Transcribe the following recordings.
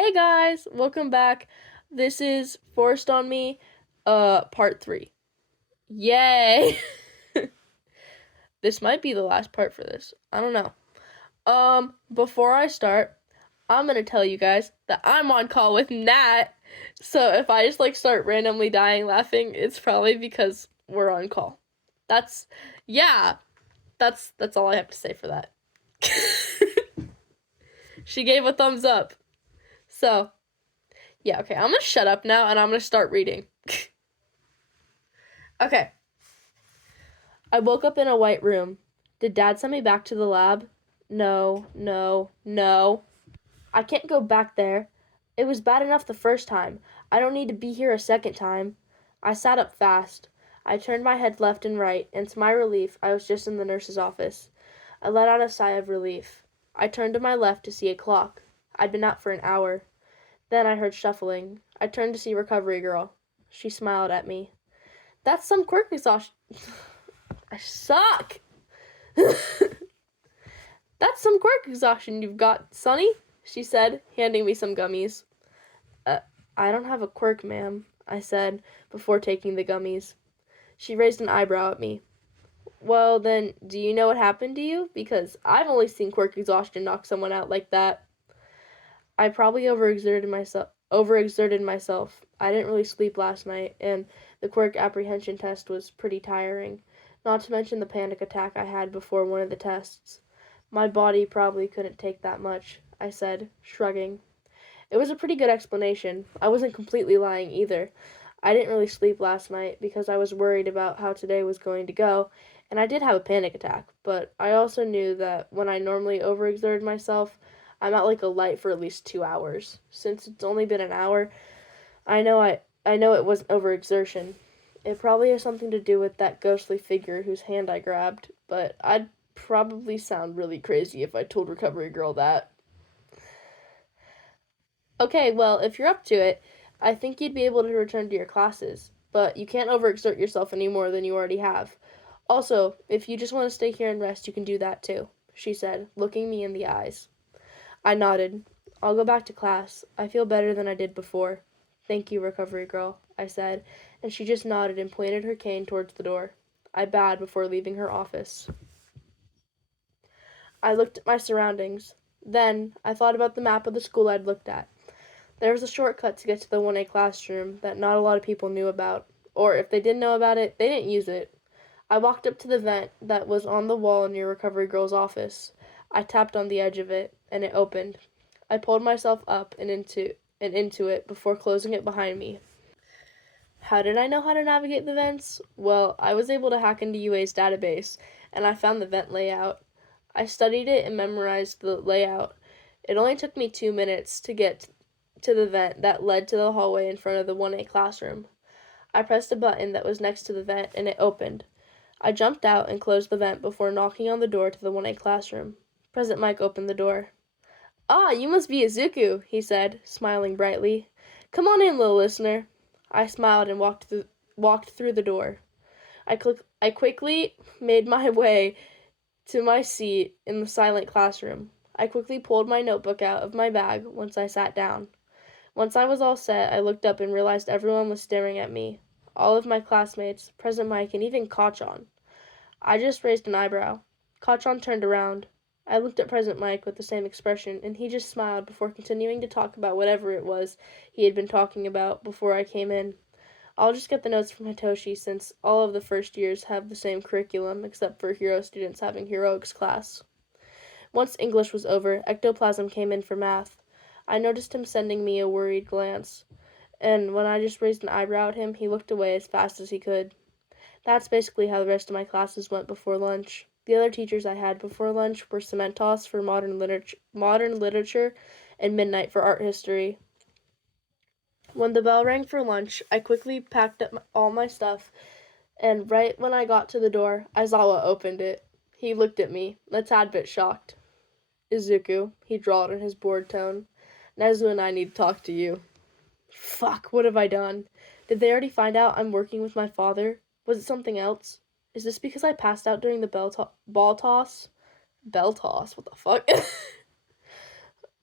Hey guys, welcome back. This is Forced on Me, part 3. Yay! This might be the last part for this. I don't know. Before I start, I'm gonna tell you guys that I'm on call with Nat. So if I just start randomly dying laughing, it's probably because we're on call. That's all I have to say for that. She gave a thumbs up. So yeah, okay, I'm gonna shut up now and I'm gonna start reading. Okay. I woke up in a white room. Did Dad send me back to the lab? No, no, no. I can't go back there. It was bad enough the first time. I don't need to be here a second time. I sat up fast. I turned my head left and right, and to my relief, I was just in the nurse's office. I let out a sigh of relief. I turned to my left to see a clock. I'd been out for an hour. Then I heard shuffling. I turned to see Recovery Girl. She smiled at me. That's some quirk exhaustion. I suck! That's some quirk exhaustion you've got, Sonny, she said, handing me some gummies. I don't have a quirk, ma'am, I said, before taking the gummies. She raised an eyebrow at me. Well, then, do you know what happened to you? Because I've only seen quirk exhaustion knock someone out like that. I probably overexerted myself. I didn't really sleep last night, and the quirk apprehension test was pretty tiring. Not to mention the panic attack I had before one of the tests. My body probably couldn't take that much, I said, shrugging. It was a pretty good explanation. I wasn't completely lying either. I didn't really sleep last night because I was worried about how today was going to go, and I did have a panic attack, but I also knew that when I normally overexerted myself, I'm at a light for at least 2 hours. Since it's only been an hour, I know it wasn't overexertion. It probably has something to do with that ghostly figure whose hand I grabbed, but I'd probably sound really crazy if I told Recovery Girl that. Okay, well, if you're up to it, I think you'd be able to return to your classes, but you can't overexert yourself any more than you already have. Also, if you just want to stay here and rest, you can do that too, she said, looking me in the eyes. I nodded. I'll go back to class. I feel better than I did before. Thank you, Recovery Girl, I said, and she just nodded and pointed her cane towards the door. I bowed before leaving her office. I looked at my surroundings. Then, I thought about the map of the school I'd looked at. There was a shortcut to get to the 1A classroom that not a lot of people knew about, or if they did know about it, they didn't use it. I walked up to the vent that was on the wall near Recovery Girl's office. I tapped on the edge of it, and it opened. I pulled myself up and into it before closing it behind me. How did I know how to navigate the vents? Well, I was able to hack into UA's database, and I found the vent layout. I studied it and memorized the layout. It only took me 2 minutes to get to the vent that led to the hallway in front of the 1A classroom. I pressed a button that was next to the vent, and it opened. I jumped out and closed the vent before knocking on the door to the 1A classroom. President Mike opened the door. Ah, you must be Izuku, he said, smiling brightly. Come on in, little listener. I smiled and walked through the door. I quickly made my way to my seat in the silent classroom. I quickly pulled my notebook out of my bag once I sat down. Once I was all set, I looked up and realized everyone was staring at me. All of my classmates, President Mike, and even Kachan. I just raised an eyebrow. Kachan turned around. I looked at President Mike with the same expression, and he just smiled before continuing to talk about whatever it was he had been talking about before I came in. I'll just get the notes from Hitoshi since all of the first years have the same curriculum except for hero students having heroics class. Once English was over, ectoplasm came in for math. I noticed him sending me a worried glance, and when I just raised an eyebrow at him, he looked away as fast as he could. That's basically how the rest of my classes went before lunch. The other teachers I had before lunch were Cementos for modern literature and Midnight for art history. When the bell rang for lunch, I quickly packed up all my stuff, and right when I got to the door, Aizawa opened it. He looked at me, a tad bit shocked. Izuku, he drawled in his bored tone. Nezu and I need to talk to you. Fuck, what have I done? Did they already find out I'm working with my father? Was it something else? Is this because I passed out during the ball toss? Bell toss? What the fuck?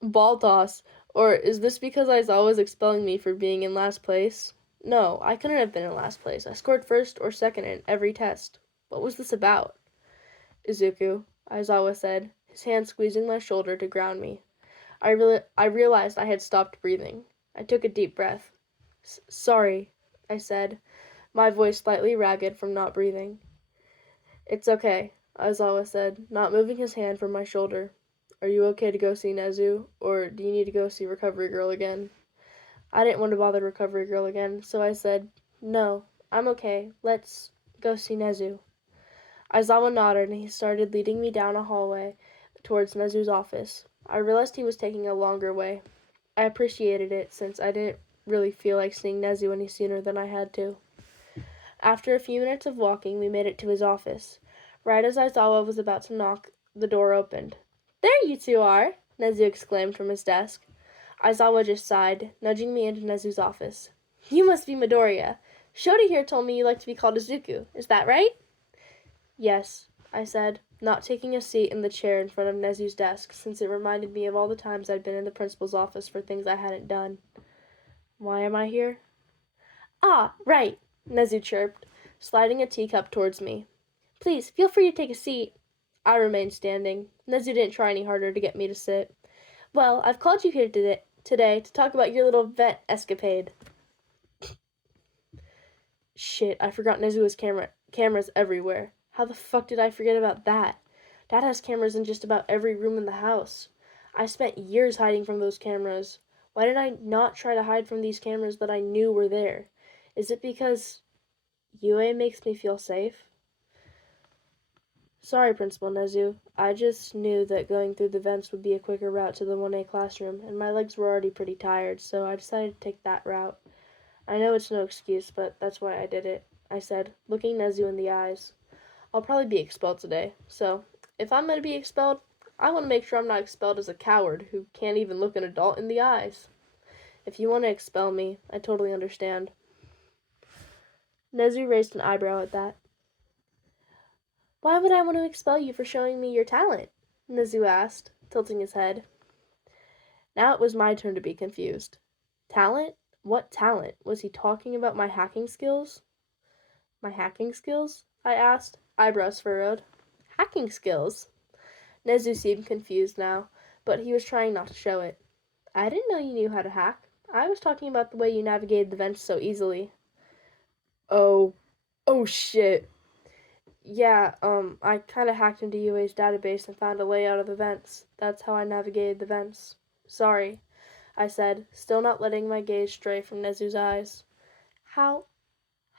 Ball toss. Or is this because Aizawa was expelling me for being in last place? No, I couldn't have been in last place. I scored first or second in every test. What was this about? Izuku, Aizawa said, his hand squeezing my shoulder to ground me. I realized I had stopped breathing. I took a deep breath. Sorry, I said, my voice slightly ragged from not breathing. It's okay, Aizawa said, not moving his hand from my shoulder. Are you okay to go see Nezu, or do you need to go see Recovery Girl again? I didn't want to bother Recovery Girl again, so I said, no, I'm okay. Let's go see Nezu. Aizawa nodded, and he started leading me down a hallway towards Nezu's office. I realized he was taking a longer way. I appreciated it, since I didn't really feel like seeing Nezu any sooner than I had to. After a few minutes of walking, we made it to his office. Right as Aizawa was about to knock, the door opened. There you two are, Nezu exclaimed from his desk. Aizawa just sighed, nudging me into Nezu's office. You must be Midoriya. Shota here told me you like to be called Izuku. Is that right? Yes, I said, not taking a seat in the chair in front of Nezu's desk, since it reminded me of all the times I'd been in the principal's office for things I hadn't done. Why am I here? Ah, right, Nezu chirped, sliding a teacup towards me. Please, feel free to take a seat. I remained standing. Nezu didn't try any harder to get me to sit. Well, I've called you here today to talk about your little vet escapade. Shit, I forgot Nezu has cameras everywhere. How the fuck did I forget about that? Dad has cameras in just about every room in the house. I spent years hiding from those cameras. Why did I not try to hide from these cameras that I knew were there? Is it because Yue makes me feel safe? Sorry, Principal Nezu. I just knew that going through the vents would be a quicker route to the 1A classroom, and my legs were already pretty tired, so I decided to take that route. I know it's no excuse, but that's why I did it, I said, looking Nezu in the eyes. I'll probably be expelled today, so if I'm going to be expelled, I want to make sure I'm not expelled as a coward who can't even look an adult in the eyes. If you want to expel me, I totally understand. Nezu raised an eyebrow at that. Why would I want to expel you for showing me your talent? Nezu asked, tilting his head. Now it was my turn to be confused. Talent? What talent? Was he talking about my hacking skills? My hacking skills? I asked, eyebrows furrowed. Hacking skills? Nezu seemed confused now, but he was trying not to show it. I didn't know you knew how to hack. I was talking about the way you navigated the vents so easily. Oh shit. Yeah, I kinda hacked into UA's database and found a layout of the vents. That's how I navigated the vents. Sorry, I said, still not letting my gaze stray from Nezu's eyes. How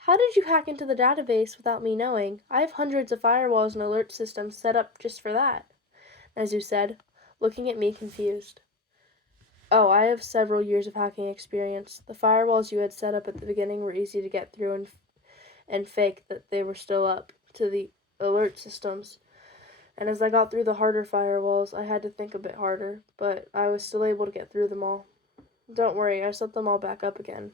did you hack into the database without me knowing? I have hundreds of firewalls and alert systems set up just for that, Nezu said, looking at me confused. Oh, I have several years of hacking experience. The firewalls you had set up at the beginning were easy to get through and fake that they were still up to the alert systems. And as I got through the harder firewalls, I had to think a bit harder, but I was still able to get through them all. Don't worry, I set them all back up again.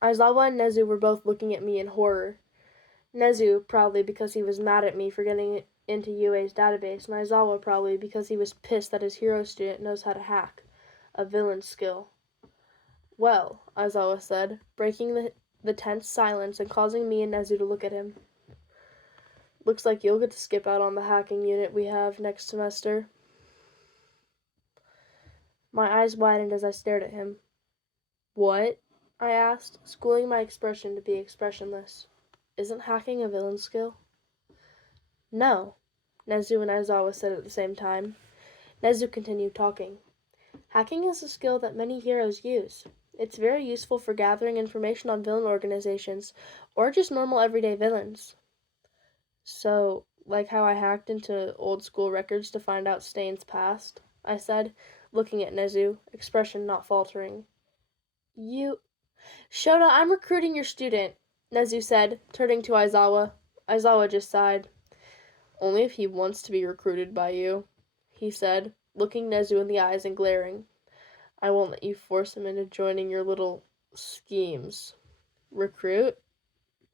Aizawa and Nezu were both looking at me in horror. Nezu, probably because he was mad at me for getting into UA's database, and Aizawa probably because he was pissed that his hero student knows how to hack. A villain's skill. Well, Aizawa said, breaking the tense silence and causing me and Nezu to look at him. Looks like you'll get to skip out on the hacking unit we have next semester. My eyes widened as I stared at him. What? I asked, schooling my expression to be expressionless. Isn't hacking a villain's skill? No, Nezu and Aizawa said at the same time. Nezu continued talking. Hacking is a skill that many heroes use. It's very useful for gathering information on villain organizations, or just normal everyday villains. So, like how I hacked into old school records to find out Stain's past, I said, looking at Nezu, expression not faltering. Shota, I'm recruiting your student, Nezu said, turning to Aizawa. Aizawa just sighed. Only if he wants to be recruited by you, he said, looking Nezu in the eyes and glaring. I won't let you force him into joining your little schemes. Recruit?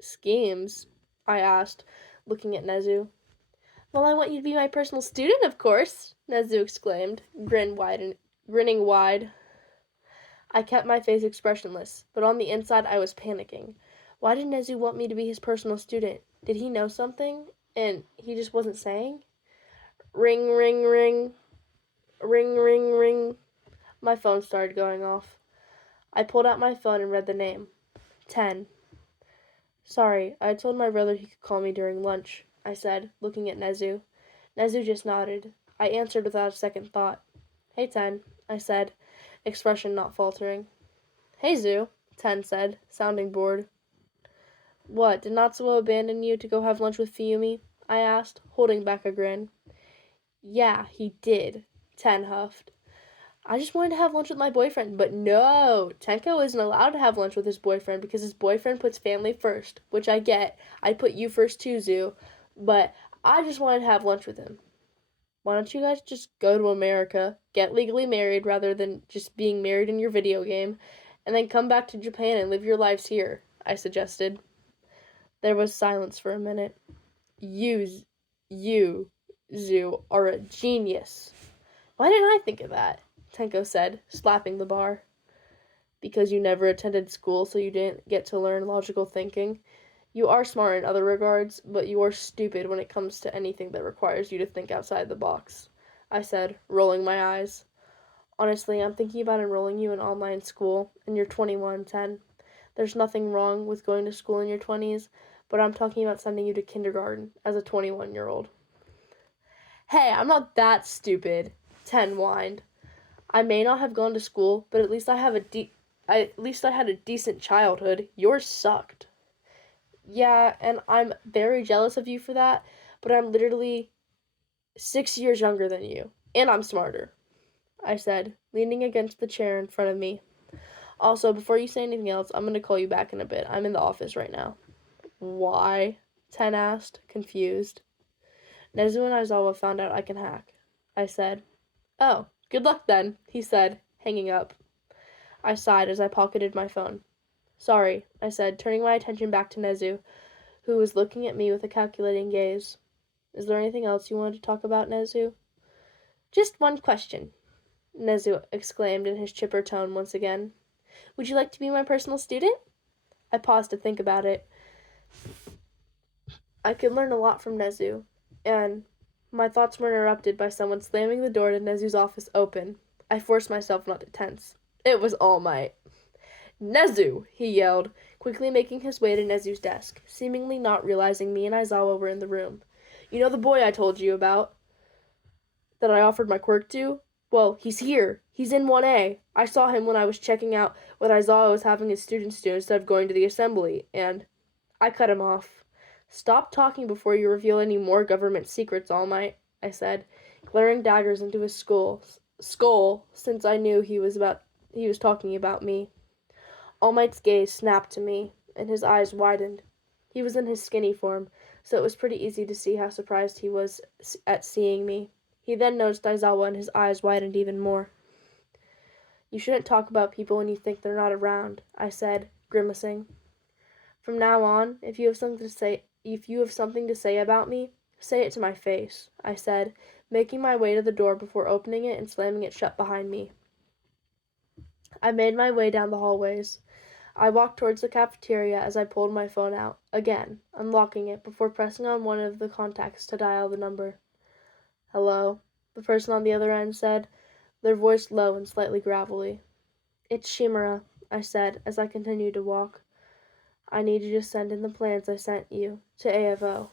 Schemes? I asked, looking at Nezu. Well, I want you to be my personal student, of course, Nezu exclaimed, grin grinning wide. I kept my face expressionless, but on the inside I was panicking. Why did Nezu want me to be his personal student? Did he know something, and he just wasn't saying? Ring, ring, ring. Ring, ring, ring. My phone started going off. I pulled out my phone and read the name. 10. Sorry, I told my brother he could call me during lunch, I said, looking at Nezu. Nezu just nodded. I answered without a second thought. Hey, 10, I said, expression not faltering. Hey, Zu, 10 said, sounding bored. What, did Natsuo abandon you to go have lunch with Fuyumi? I asked, holding back a grin. Yeah, he did, 10 huffed. I just wanted to have lunch with my boyfriend, but no, Tenko isn't allowed to have lunch with his boyfriend because his boyfriend puts family first, which I get. I'd put you first too, Zu, but I just wanted to have lunch with him. Why don't you guys just go to America, get legally married rather than just being married in your video game, and then come back to Japan and live your lives here, I suggested. There was silence for a minute. You, Zu, are a genius. Why didn't I think of that? Tenko said, slapping the bar. Because you never attended school, so you didn't get to learn logical thinking. You are smart in other regards, but you are stupid when it comes to anything that requires you to think outside the box, I said, rolling my eyes. Honestly, I'm thinking about enrolling you in online school, and you're 21, 10. There's nothing wrong with going to school in your 20s, but I'm talking about sending you to kindergarten as a 21-year-old. Hey, I'm not that stupid, 10 whined. I may not have gone to school, but at least I had a decent childhood. Yours sucked. Yeah, and I'm very jealous of you for that, but I'm literally 6 years younger than you, and I'm smarter, I said, leaning against the chair in front of me. Also, before you say anything else, I'm going to call you back in a bit. I'm in the office right now. Why? 10 asked, confused. Nezu and Aizawa found out I can hack, I said. Oh, good luck then, he said, hanging up. I sighed as I pocketed my phone. Sorry, I said, turning my attention back to Nezu, who was looking at me with a calculating gaze. Is there anything else you wanted to talk about, Nezu? Just one question, Nezu exclaimed in his chipper tone once again. Would you like to be my personal student? I paused to think about it. I could learn a lot from Nezu, and my thoughts were interrupted by someone slamming the door to Nezu's office open. I forced myself not to tense. It was All Might. Nezu! He yelled, quickly making his way to Nezu's desk, seemingly not realizing me and Aizawa were in the room. You know the boy I told you about? That I offered my quirk to? Well, he's here. He's in 1A. I saw him when I was checking out what Aizawa was having his students do instead of going to the assembly, and I cut him off. Stop talking before you reveal any more government secrets, All Might, I said, glaring daggers into his skull since I knew he was talking about me. All Might's gaze snapped to me, and his eyes widened. He was in his skinny form, so it was pretty easy to see how surprised he was at seeing me. He then noticed Aizawa, and his eyes widened even more. You shouldn't talk about people when you think they're not around, I said, grimacing. From now on, if you have something to say about me, say it to my face, I said, making my way to the door before opening it and slamming it shut behind me. I made my way down the hallways. I walked towards the cafeteria as I pulled my phone out, again, unlocking it before pressing on one of the contacts to dial the number. Hello, the person on the other end said, their voice low and slightly gravelly. It's Shimura, I said as I continued to walk. I need you to send in the plans I sent you to AFO.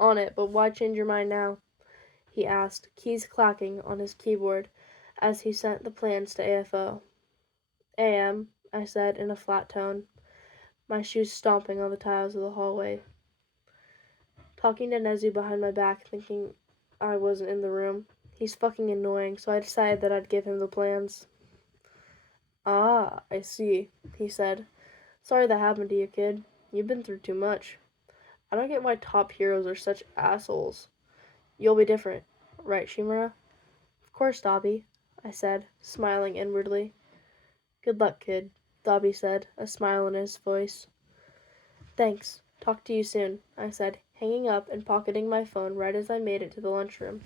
On it, but why change your mind now? He asked, keys clacking on his keyboard as he sent the plans to AFO. AM, I said in a flat tone, my shoes stomping on the tiles of the hallway. Talking to Nezu behind my back, thinking I wasn't in the room. He's fucking annoying, so I decided that I'd give him the plans. Ah, I see, he said. Sorry that happened to you, kid. You've been through too much. I don't get why top heroes are such assholes. You'll be different, right, Shimura? Of course, Dabi, I said, smiling inwardly. Good luck, kid, Dabi said, a smile in his voice. Thanks. Talk to you soon, I said, hanging up and pocketing my phone right as I made it to the lunchroom.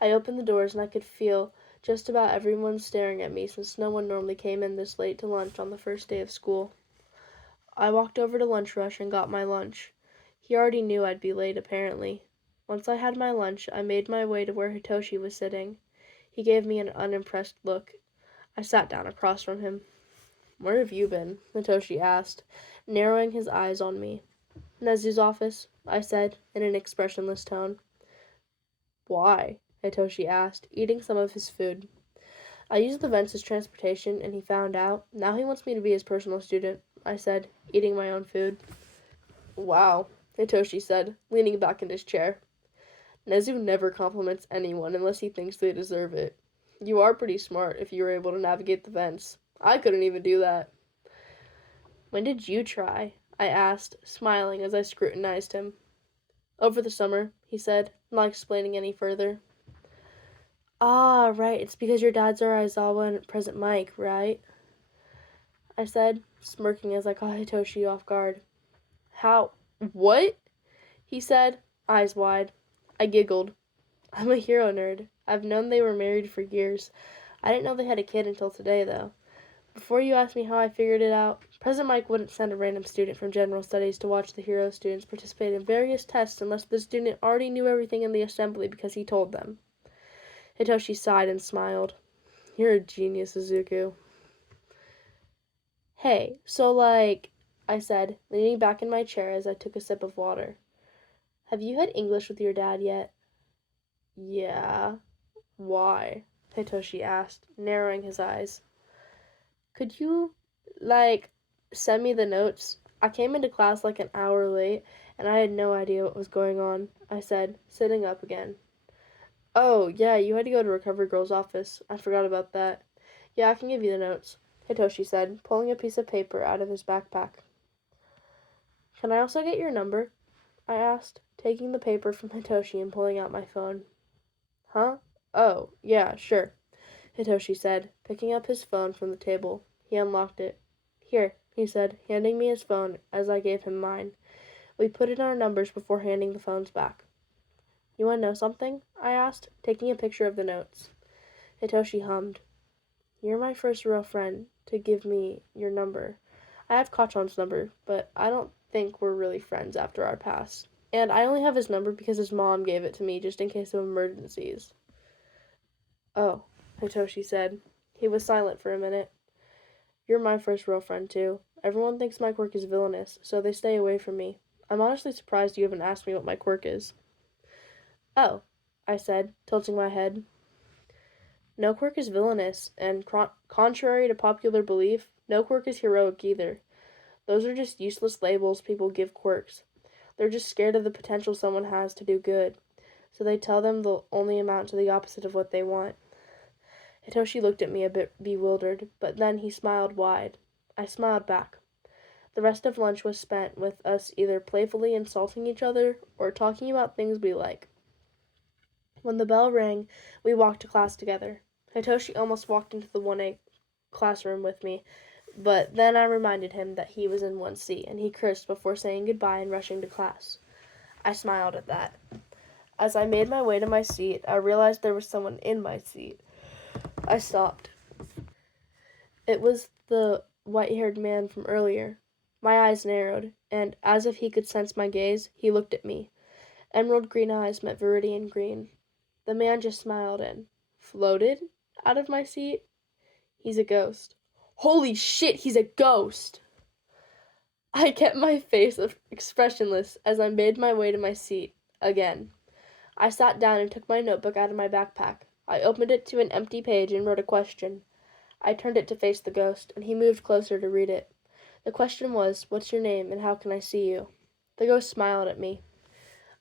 I opened the doors and I could feel Just about everyone's staring at me since no one normally came in this late to lunch on the first day of school. I walked over to Lunch Rush and got my lunch. He already knew I'd be late, apparently. Once I had my lunch, I made my way to where Hitoshi was sitting. He gave me an unimpressed look. I sat down across from him. "Where have you been?" Hitoshi asked, narrowing his eyes on me. "Nezu's office," I said, in an expressionless tone. "Why?" Hitoshi asked, eating some of his food. "I used the vents as transportation, and he found out. Now he wants me to be his personal student," I said, eating my own food. "Wow," Hitoshi said, leaning back in his chair. "Nezu never compliments anyone unless he thinks they deserve it. You are pretty smart if you were able to navigate the vents. I couldn't even do that." "When did you try?" I asked, smiling as I scrutinized him. "Over the summer," he said, not explaining any further. "Ah, right, it's because your dads are Aizawa and Present Mike, right?" I said, smirking as I caught Hitoshi off guard. "How? What?" he said, eyes wide. I giggled. "I'm a hero nerd. I've known they were married for years. I didn't know they had a kid until today, though. Before you ask me how I figured it out, President Mike wouldn't send a random student from general studies to watch the hero students participate in various tests unless the student already knew everything in the assembly because he told them." Hitoshi sighed and smiled. "You're a genius, Izuku." "Hey, so I said, leaning back in my chair as I took a sip of water. "Have you had English with your dad yet?" "Yeah." "Why?" Hitoshi asked, narrowing his eyes. "Could you, send me the notes? I came into class like an hour late, and I had no idea what was going on," I said, sitting up again. "Oh, yeah, you had to go to Recovery Girl's office. I forgot about that. Yeah, I can give you the notes," Hitoshi said, pulling a piece of paper out of his backpack. "Can I also get your number?" I asked, taking the paper from Hitoshi and pulling out my phone. "Huh? Oh, yeah, sure," Hitoshi said, picking up his phone from the table. He unlocked it. "Here," he said, handing me his phone as I gave him mine. We put in our numbers before handing the phones back. "You want to know something?" I asked, taking a picture of the notes. Hitoshi hummed. "You're my first real friend to give me your number. I have Kachan's number, but I don't think we're really friends after our past. And I only have his number because his mom gave it to me just in case of emergencies." "Oh," Hitoshi said. He was silent for a minute. "You're my first real friend, too. Everyone thinks my quirk is villainous, so they stay away from me. I'm honestly surprised you haven't asked me what my quirk is." "Oh," I said, tilting my head. "No quirk is villainous, and contrary to popular belief, no quirk is heroic either. Those are just useless labels people give quirks. They're just scared of the potential someone has to do good, so they tell them they'll only amount to the opposite of what they want." Hitoshi looked at me a bit bewildered, but then he smiled wide. I smiled back. The rest of lunch was spent with us either playfully insulting each other or talking about things we like. When the bell rang, we walked to class together. Hitoshi almost walked into the 1A classroom with me, but then I reminded him that he was in 1C, and he cursed before saying goodbye and rushing to class. I smiled at that. As I made my way to my seat, I realized there was someone in my seat. I stopped. It was the white-haired man from earlier. My eyes narrowed, and, as if he could sense my gaze, he looked at me. Emerald green eyes met viridian green. The man just smiled and floated out of my seat. "He's a ghost." Holy shit, he's a ghost! I kept my face expressionless as I made my way to my seat again. I sat down and took my notebook out of my backpack. I opened it to an empty page and wrote a question. I turned it to face the ghost, and he moved closer to read it. The question was, "What's your name, and how can I see you?" The ghost smiled at me.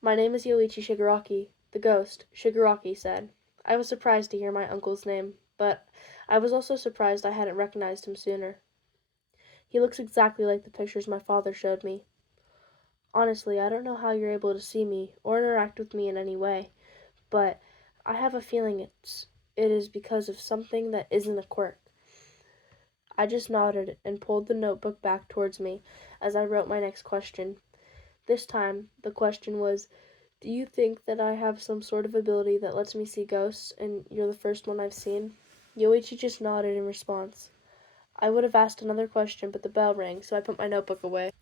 "My name is Yoichi Shigaraki," the ghost, Shigaraki, said. I was surprised to hear my uncle's name, but I was also surprised I hadn't recognized him sooner. "He looks exactly like the pictures my father showed me. Honestly, I don't know how you're able to see me or interact with me in any way, but I have a feeling it is because of something that isn't a quirk." I just nodded and pulled the notebook back towards me as I wrote my next question. This time, the question was, Do you think that I have some sort of ability that lets me see ghosts, and you're the first one I've seen? Yoichi just nodded in response. I would have asked another question, but the bell rang, so I put my notebook away.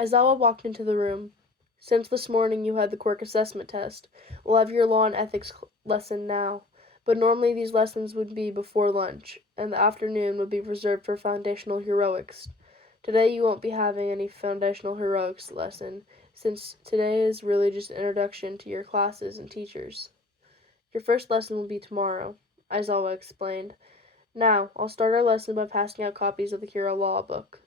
Aizawa walked into the room. Since this morning you had the quirk assessment test, we'll have your law and ethics lesson now. But normally these lessons would be before lunch, and the afternoon would be reserved for foundational heroics. Today you won't be having any foundational heroics lesson, since today is really just an introduction to your classes and teachers. Your first lesson will be tomorrow, Aizawa explained. Now, I'll start our lesson by passing out copies of the Hero Law book.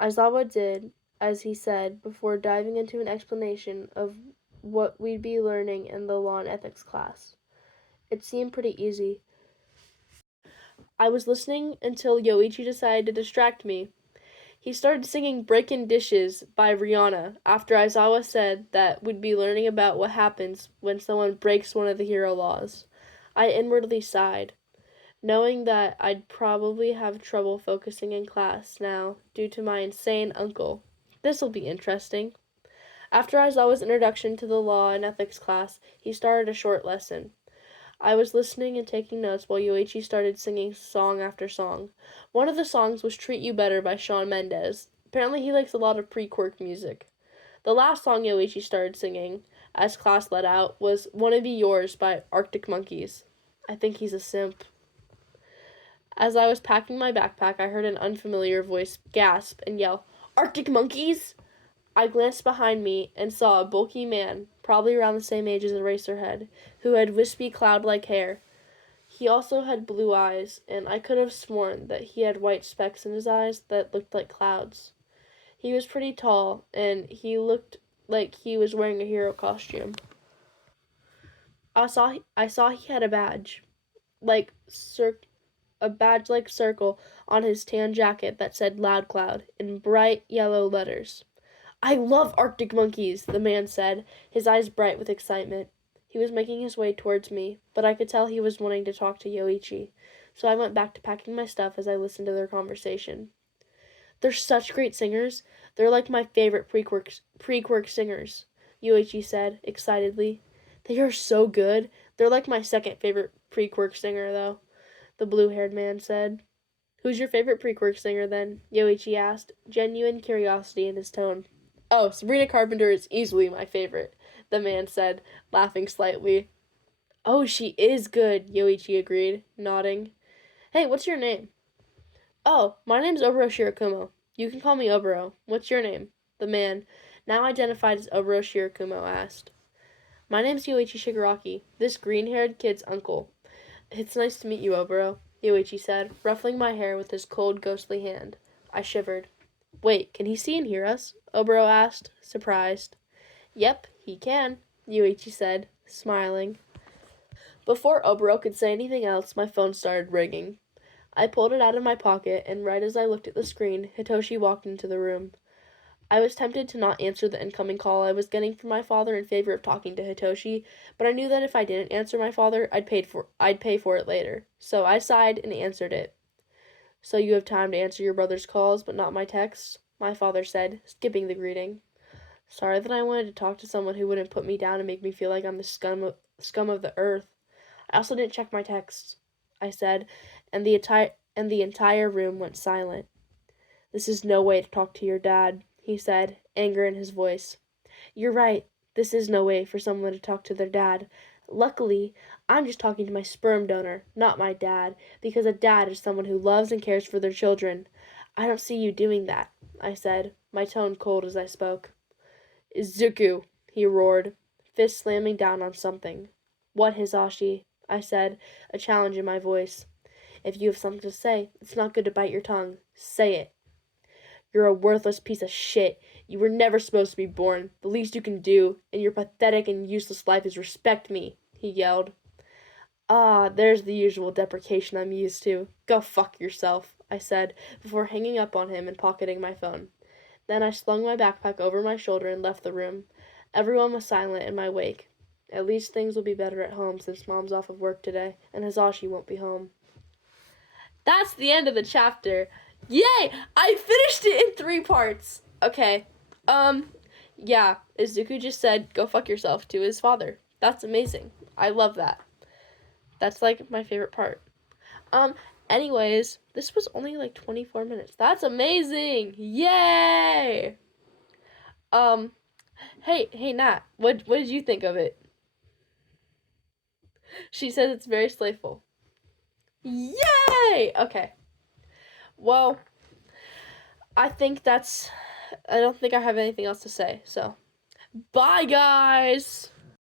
Aizawa did as he said before diving into an explanation of what we'd be learning in the law and ethics class. It seemed pretty easy. I was listening until Yoichi decided to distract me. He started singing Breakin' Dishes by Rihanna after Aizawa said that we'd be learning about what happens when someone breaks one of the hero laws. I inwardly sighed, knowing that I'd probably have trouble focusing in class now due to my insane uncle. This'll be interesting. After Aizawa's introduction to the law and ethics class, he started a short lesson. I was listening and taking notes while Yoichi started singing song after song. One of the songs was Treat You Better by Shawn Mendes. Apparently he likes a lot of pre-quirk music. The last song Yoichi started singing, as class let out, was Wanna Be Yours by Arctic Monkeys. I think he's a simp. As I was packing my backpack, I heard an unfamiliar voice gasp and yell, Arctic Monkeys? I glanced behind me and saw a bulky man, probably around the same age as Eraserhead, who had wispy cloud-like hair. He also had blue eyes, and I could have sworn that he had white specks in his eyes that looked like clouds. He was pretty tall, and he looked like he was wearing a hero costume. I saw he had a badge, a badge-like circle on his tan jacket that said Loud Cloud in bright yellow letters. I love Arctic Monkeys, the man said, his eyes bright with excitement. He was making his way towards me, but I could tell he was wanting to talk to Yoichi, so I went back to packing my stuff as I listened to their conversation. They're such great singers. They're like my favorite pre-quirk singers, Yoichi said, excitedly. They are so good. They're like my second favorite pre-quirk singer, though, the blue-haired man said. Who's your favorite pre-quirk singer, then? Yoichi asked, genuine curiosity in his tone. Oh, Sabrina Carpenter is easily my favorite, the man said, laughing slightly. Oh, she is good, Yoichi agreed, nodding. Hey, what's your name? Oh, my name's Oboro Shirakumo. You can call me Oboro. What's your name? The man, now identified as Oboro Shirakumo, asked. My name's Yoichi Shigaraki, this green-haired kid's uncle. It's nice to meet you, Oboro, Yoichi said, ruffling my hair with his cold, ghostly hand. I shivered. Wait, can he see and hear us? Oboro asked, surprised. Yep, he can, Yoichi said, smiling. Before Oboro could say anything else, my phone started ringing. I pulled it out of my pocket, and right as I looked at the screen, Hitoshi walked into the room. I was tempted to not answer the incoming call I was getting from my father in favor of talking to Hitoshi, but I knew that if I didn't answer my father, I'd pay for it later. So I sighed and answered it. So you have time to answer your brother's calls, but not my texts? My father said, skipping the greeting. Sorry that I wanted to talk to someone who wouldn't put me down and make me feel like I'm the scum of the earth. I also didn't check my texts, I said, and the entire room went silent. This is no way to talk to your dad, he said, anger in his voice. You're right. This is no way for someone to talk to their dad. Luckily, I'm just talking to my sperm donor, not my dad, because a dad is someone who loves and cares for their children. I don't see you doing that, I said, my tone cold as I spoke. Izuku, he roared, fist slamming down on something. What, Hisashi? I said, a challenge in my voice. If you have something to say, it's not good to bite your tongue. Say it. You're a worthless piece of shit. You were never supposed to be born. The least you can do in your pathetic and useless life is respect me, he yelled. Ah, there's the usual deprecation I'm used to. Go fuck yourself, I said, before hanging up on him and pocketing my phone. Then I slung my backpack over my shoulder and left the room. Everyone was silent in my wake. At least things will be better at home since Mom's off of work today, and Hisashi won't be home. That's the end of the chapter. Yay! I finished it in 3 parts. Okay. Yeah, Izuku just said, go fuck yourself to his father. That's amazing. I love that. That's like my favorite part. Um, anyways, this was only like 24 minutes. That's amazing. Yay! Um, hey Nat, what did you think of it? She says it's very slayful. Yay! Okay. Well, I think I don't think I have anything else to say. So, bye guys.